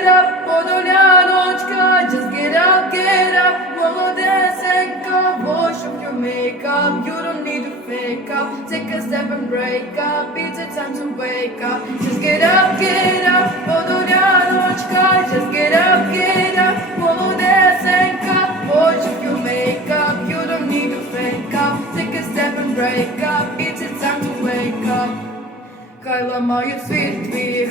get up for the nochka. Just get up, get up. Wanna dance and come. Wash up your makeup. You don't need to fake up. Take a step and break up. It's a time to wake up. Just get up, get up for the nochka. Just get up, get up. Wanna dance and come. Wash up your makeup. You don't need to fake up. Take a step and break up. It's a time to wake up. Kyla, my світ твій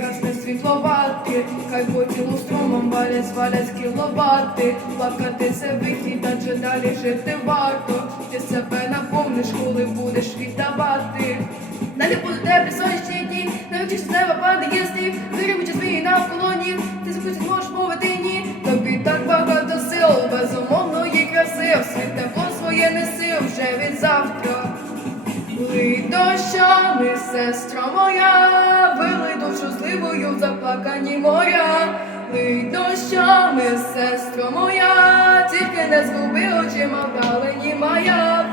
хай по тілу струмом валять, звалять кіловати, плакати це вихід, адже далі жити варто. Ти себе наповниш, коли будеш віддавати. Далі будуть теплі сонячні дні, навчишся з неба падає сніг, вирібучи змії навколо ніг, ти закусить можеш мовити ні. Тобі так багато сил, безумовної краси, в світ тепло своє неси вже від завтра. Лий дощами, сестра моя, в заплакані моря. Лий дощами, сестра моя, тільки не згуби очима вдалені моя.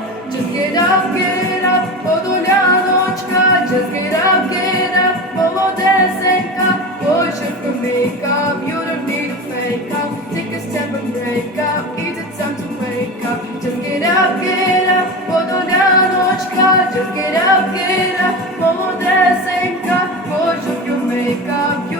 Up, get up, подоляночка, up, get up, молодесенька. It from you don't need to fake up. Take a step and break up, it's a time to wake up. Just get up, get up, подоляночка, just get up, get wake up